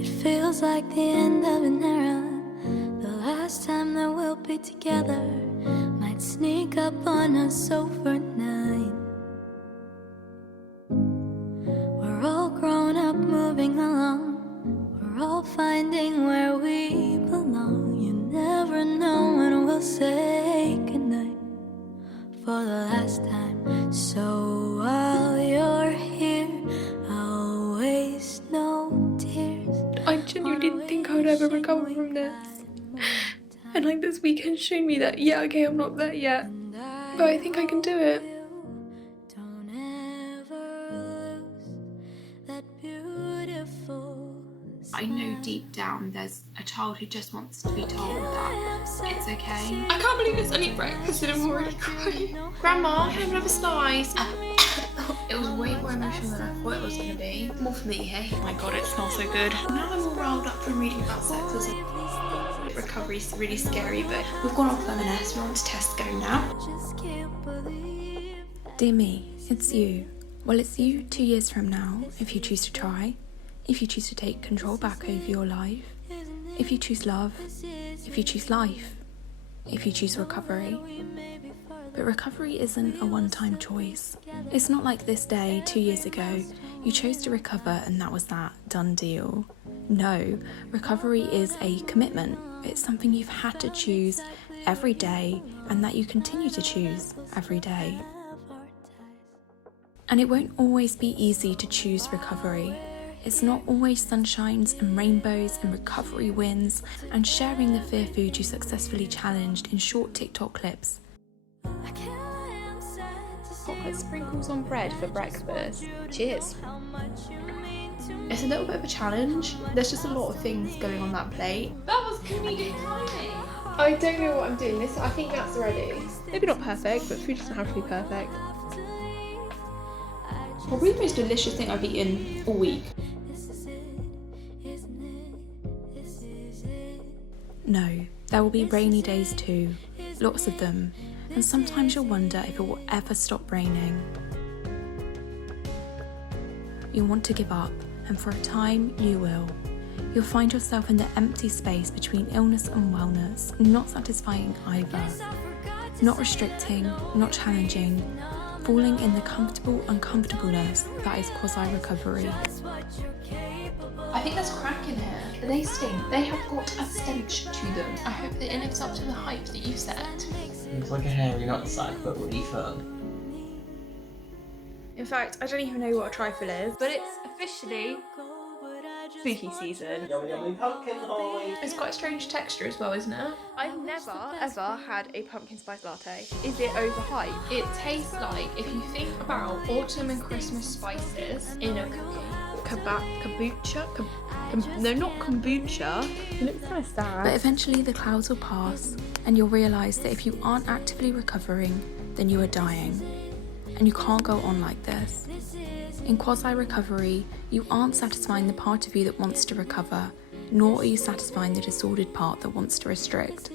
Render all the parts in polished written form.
It feels like the end of an era. The last time that we'll be together might sneak up on us overnight. We're all grown up, moving along. We're all finding where we belong. You never know when we'll say goodnight for the last time. So while you're here, I'll waste no tears. I genuinely didn't think I would ever recover from this. And like this weekend showed me that, yeah, okay, I'm not there yet, but I think I can do it. Don't ever lose that beautiful. I know deep down there's a child who just wants to be told that it's okay. I can't believe it's only breakfast and I'm already crying. Grandma, can I have another slice? It was way more emotional than I thought it was going to be. More for me, hey? Oh my god, it smells so good. Now I'm all riled up from reading about sexism. Recovery's really scary, but we've gone off M&S, we're on to Tesco now. Dear me, it's you. Well, it's you 2 years from now, if you choose to try, if you choose to take control back over your life, if you choose love, if you choose life, if you choose recovery. But recovery isn't a one-time choice. It's not like this day 2 years ago, you chose to recover and that was that, done deal. No, recovery is a commitment. It's something you've had to choose every day and that you continue to choose every day. And it won't always be easy to choose recovery. It's not always sunshines and rainbows and recovery wins and sharing the fear food you successfully challenged in short TikTok clips. Chocolate sprinkles on bread for breakfast. Cheers. It's a little bit of a challenge. There's just a lot of things going on that plate. That was comedic timing. I don't know what I'm doing. This, I think that's ready. Maybe not perfect, but food doesn't have to be perfect. Probably the most delicious thing I've eaten all week. No, there will be rainy days too, lots of them, and sometimes you'll wonder if it will ever stop raining. You'll want to give up, and for a time you will. You'll find yourself in the empty space between illness and wellness, not satisfying either. Not restricting, not challenging, falling in the comfortable uncomfortableness that is quasi-recovery. I think there's crack in here. They stink. They have got a stench to them. I hope that it lives up to the hype that you set. It's like a hairy nutsack, but really firm. In fact, I don't even know what a trifle is, but it's officially spooky season. Yummy yummy pumpkin pie! It's quite a strange texture as well, isn't it? I've never ever had a pumpkin spice latte. Is it overhyped? It tastes like if you think about autumn and Christmas spices in a cookie. Kombucha? No, not kombucha. It looks kind of sad. But eventually the clouds will pass and you'll realise that if you aren't actively recovering, then you are dying. And you can't go on like this. In quasi-recovery, you aren't satisfying the part of you that wants to recover, nor are you satisfying the disordered part that wants to restrict.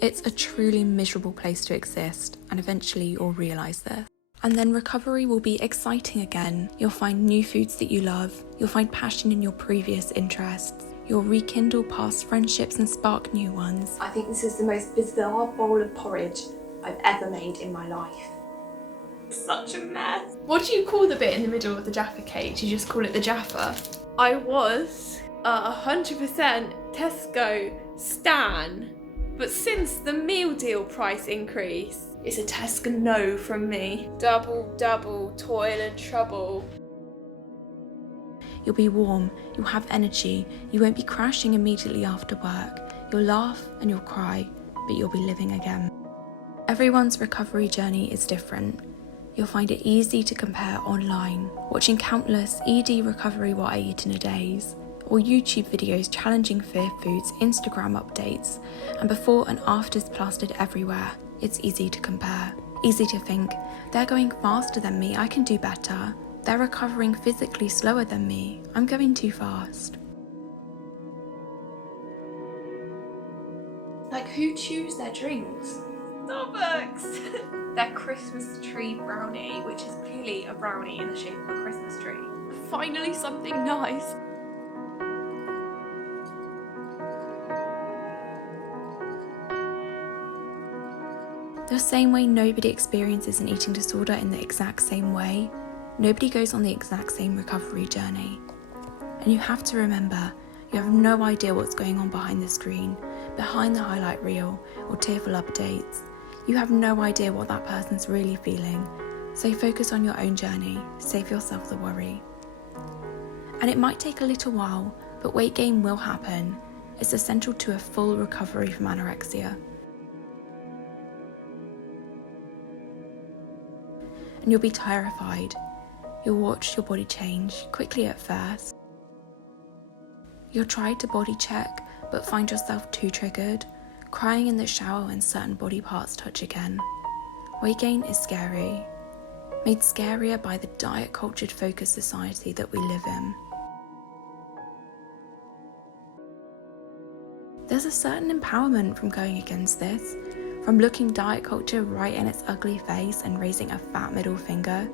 It's a truly miserable place to exist, and eventually you'll realise this. And then recovery will be exciting again. You'll find new foods that you love, you'll find passion in your previous interests, you'll rekindle past friendships and spark new ones. I think this is the most bizarre bowl of porridge I've ever made in my life. Such a mess. What do you call the bit in the middle of the Jaffa cake? Do you just call it the Jaffa? I was 100% Tesco stan, but since the meal deal price increase, it's a Tesco no from me. Double, toil and trouble. You'll be warm, you'll have energy, you won't be crashing immediately after work. You'll laugh and you'll cry, but you'll be living again. Everyone's recovery journey is different. You'll find it easy to compare online, watching countless ED recovery what I eat in a days, or YouTube videos challenging fear foods, Instagram updates, and before and afters plastered everywhere. It's easy to compare. Easy to think, they're going faster than me, I can do better. They're recovering physically slower than me, I'm going too fast. Like, who chews their drinks? Starbucks! Their Christmas tree brownie, which is clearly a brownie in the shape of a Christmas tree. Finally something nice. The same way nobody experiences an eating disorder in the exact same way, nobody goes on the exact same recovery journey. And you have to remember, you have no idea what's going on behind the screen, behind the highlight reel or tearful updates. You have no idea what that person's really feeling, so focus on your own journey, save yourself the worry. And it might take a little while, but weight gain will happen. It's essential to a full recovery from anorexia. And you'll be terrified. You'll watch your body change, quickly at first. You'll try to body check, but find yourself too triggered, crying in the shower when certain body parts touch again. Weight gain is scary, made scarier by the diet-cultured focused society that we live in. There's a certain empowerment from going against this, from looking diet culture right in its ugly face and raising a fat middle finger,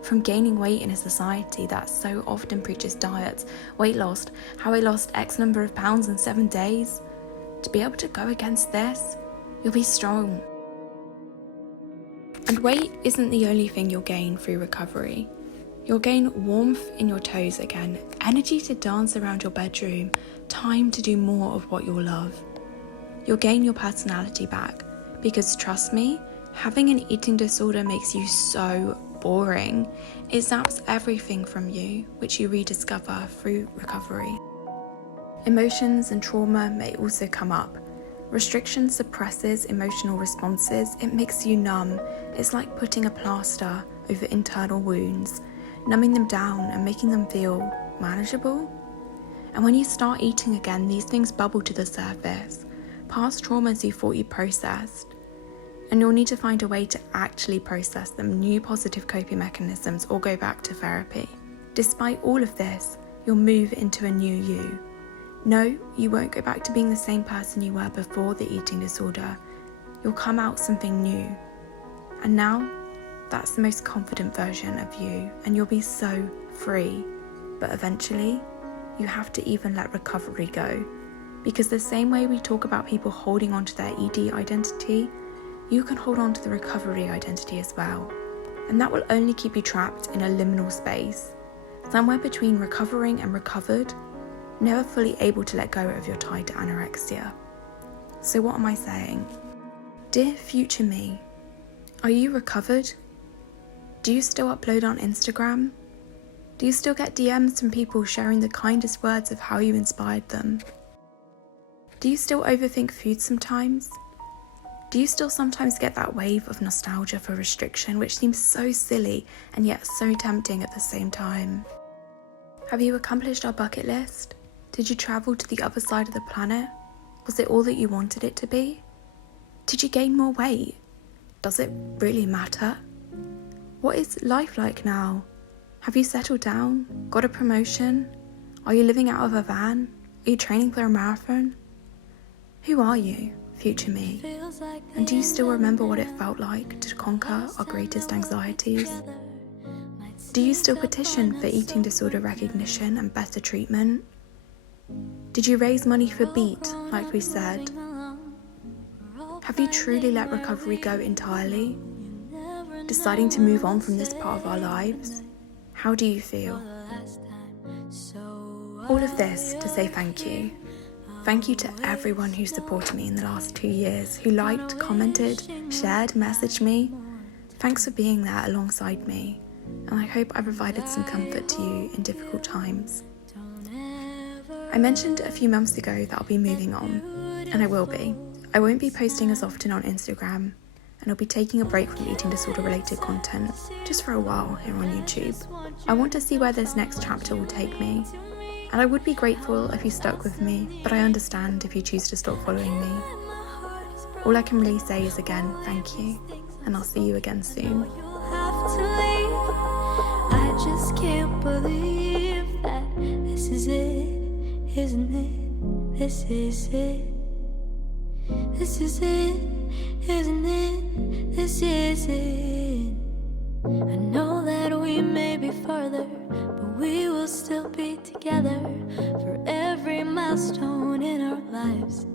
from gaining weight in a society that so often preaches diets, weight loss, how I lost X number of pounds in 7 days. To be able to go against this, you'll be strong. And weight isn't the only thing you'll gain through recovery. You'll gain warmth in your toes again, energy to dance around your bedroom, time to do more of what you'll love. You'll gain your personality back, because trust me, having an eating disorder makes you so boring. It zaps everything from you, which you rediscover through recovery. Emotions and trauma may also come up. Restriction suppresses emotional responses. It makes you numb. It's like putting a plaster over internal wounds, numbing them down and making them feel manageable. And when you start eating again, these things bubble to the surface. Past traumas you thought you processed. And you'll need to find a way to actually process them, new positive coping mechanisms, or go back to therapy. Despite all of this, you'll move into a new you. No, you won't go back to being the same person you were before the eating disorder. You'll come out something new. And now, that's the most confident version of you, and you'll be so free. But eventually, you have to even let recovery go. Because the same way we talk about people holding on to their ED identity, you can hold on to the recovery identity as well. And that will only keep you trapped in a liminal space, somewhere between recovering and recovered, never fully able to let go of your tie to anorexia. So what am I saying? Dear future me, are you recovered? Do you still upload on Instagram? Do you still get DMs from people sharing the kindest words of how you inspired them? Do you still overthink food sometimes? Do you still sometimes get that wave of nostalgia for restriction, which seems so silly and yet so tempting at the same time? Have you accomplished our bucket list? Did you travel to the other side of the planet? Was it all that you wanted it to be? Did you gain more weight? Does it really matter? What is life like now? Have you settled down? Got a promotion? Are you living out of a van? Are you training for a marathon? Who are you, future me? And do you still remember what it felt like to conquer our greatest anxieties? Do you still petition for eating disorder recognition and better treatment? Did you raise money for Beat, like we said? Have you truly let recovery go entirely? Deciding to move on from this part of our lives? How do you feel? All of this to say thank you. Thank you to everyone who supported me in the last 2 years, who liked, commented, shared, messaged me. Thanks for being there alongside me, and I hope I provided some comfort to you in difficult times. I mentioned a few months ago that I'll be moving on, and I will be. I won't be posting as often on Instagram, and I'll be taking a break from eating disorder related content, just for a while here on YouTube. I want to see where this next chapter will take me, and I would be grateful if you stuck with me, but I understand if you choose to stop following me. All I can really say is again, thank you, and I'll see you again soon. I just can't believe that this is it, isn't it? This is it. This is it, isn't it? This is it. I know that we may be further, but we will still be together for every milestone in our lives.